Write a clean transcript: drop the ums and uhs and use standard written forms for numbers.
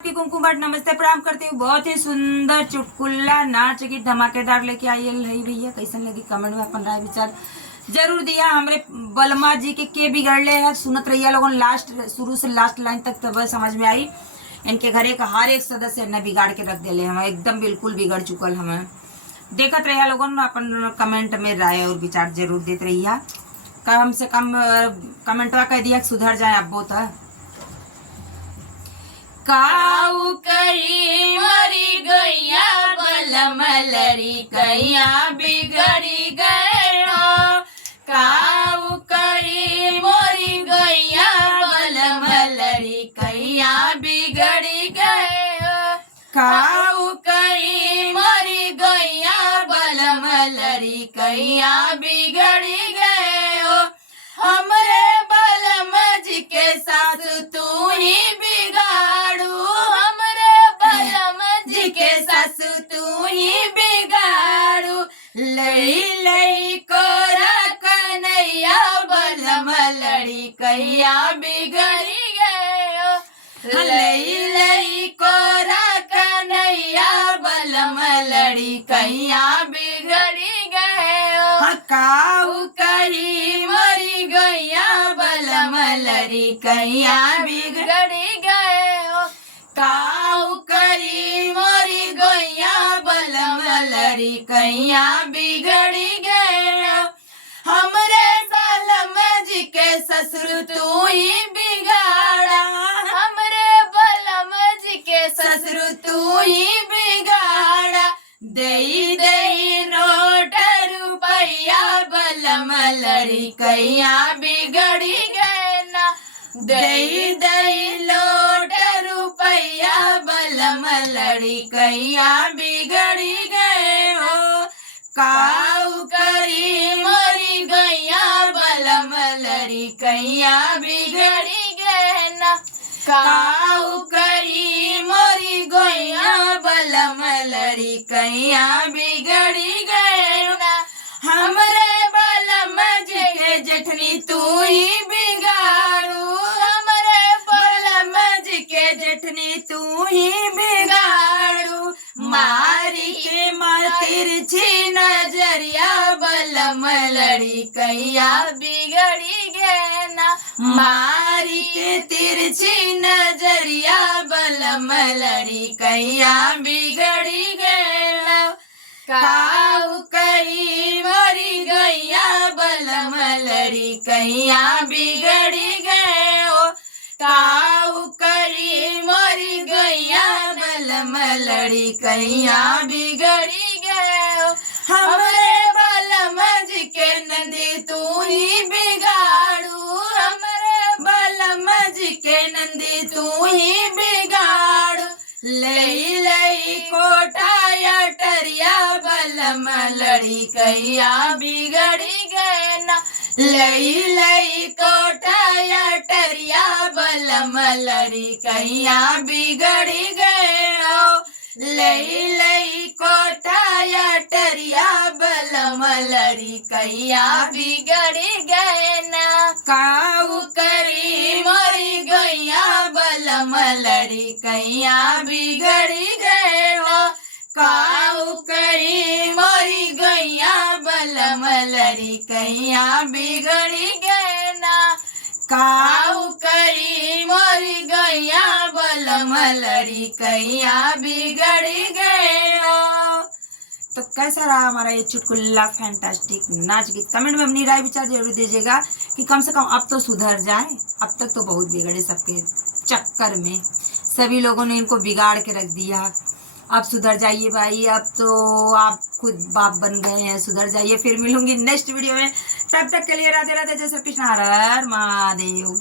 की कुमकुम भट्ट नमस्ते प्रणाम करती हूँ। बहुत ही सुंदर चुटकुला नाच गीत धमाकेदार लेके आई है भैया। कैसन लगी कमेंट में अपन राय विचार जरूर दिया। हमरे बलमा जी के बिगड़ले है सुनत रहिया लोगों लास्ट शुरू से लास्ट लाइन तक तब समझ में आई। इनके घरे का हर एक सदस्य ने बिगाड़ के रख दिले हम एकदम बिल्कुल बिगड़ चुकल हमें। देखत रहिया लोगों अपन कमेंट में राय और विचार जरूर देते रहिया। कम से कम कमेंटवा कह दिया सुधर जाए अब बहुत है। काऊ करी मरी गैया बलम लरी कैया बिगड़ी गए हो। काऊ करी मरी गैया बलम लरी कैया बिगड़ी गए हो। काऊ करी मरी गैया बलम लरी कैया बिगड़ी गए हो। हमरे बलम जी के साथ तू ही बिगाड़ू। हमरे बलम जी के साथ तू ही बिगाड़ू। लई लई कोरा कन्हैया बलम लड़ी कैया बिगड़ी गए हो। लई लई कोरा कन्हैया बलम लड़ी कैया बिगड़ी गए हो। काऊ करी मरी गैया बलम लरी कैया बिगड़ी गए हो। काऊ करी मरी गैया बलम लरी कैया बिगड़ी गए हो। हमरे बलम जी के ससुर तू ही बिगाड़ा। हमरे बलम जी के ससुर तू ही बिगाड़ा। दई दई नोट रुपया बलम लड़ी कैया बिगड़ी गए ना। दई दई लोट रुपया बलम लड़ी कैया बिगड़ी गए हो। काऊ करी मरी गैया बलम लड़ी कैया बिगड़ी गए ना। काऊ करी मरी गैया बलम लड़ी कैया बिगड़ी गए ना। हमरे बलम जी के जेठनी तू ही बिगाड़ू। हमरे बलम जी के जेठनी तू ही बिगाड़ू। मारी के तिरछी नजरिया बलम लड़ी कैया बिगड़ी गए ना। मारी के तिरछी नजरिया बलम लड़ी कैया बिगड़ी गए ना। काऊ करी मरी गैया बलम लड़ी कैया बिगड़ी गए हो। काऊ करी मरी गैया बलम लड़ी कैया बिगड़ी गए हो। हमरे बलम जी के नंदी तू ही बिगाड़ू। हमरे बलम जी के नंदी तू ही बिगाड़ू। लई लई कोटाया टरिया बलम लड़ी कैया बिगड़ी गए ना। लई लई कोटाया टरिया बलम लड़ी कैया बिगड़ी गए हो। लई लई कोटाया टरिया बलम लड़ी कैया बिगड़ी गए ना। काऊ करी मरी गैया बलम लड़ी कैया बिगड़ी गए हो। काऊ करी मरी गैया बलम लड़ी कैया बिगड़ी गए ना। काऊ करी मरी गैया बलम लड़ी कैया बिगड़ी गए हो। तो कैसा रहा हमारा ये चुटकुला फैंटास्टिक नाच गीत। कमेंट में अपनी राय विचार जरूर दीजिएगा कि कम से कम अब तो सुधर जाए। अब तक तो बहुत बिगड़े सबके चक्कर में सभी लोगों ने इनको बिगाड़ के रख दिया। अब सुधर जाइए भाई। अब तो आप खुद बाप बन गए हैं, सुधर जाइए। फिर मिलूंगी नेक्स्ट वीडियो में। तब तक के लिए राधे राधे जय श्री कृष्ण हर हर महादेव।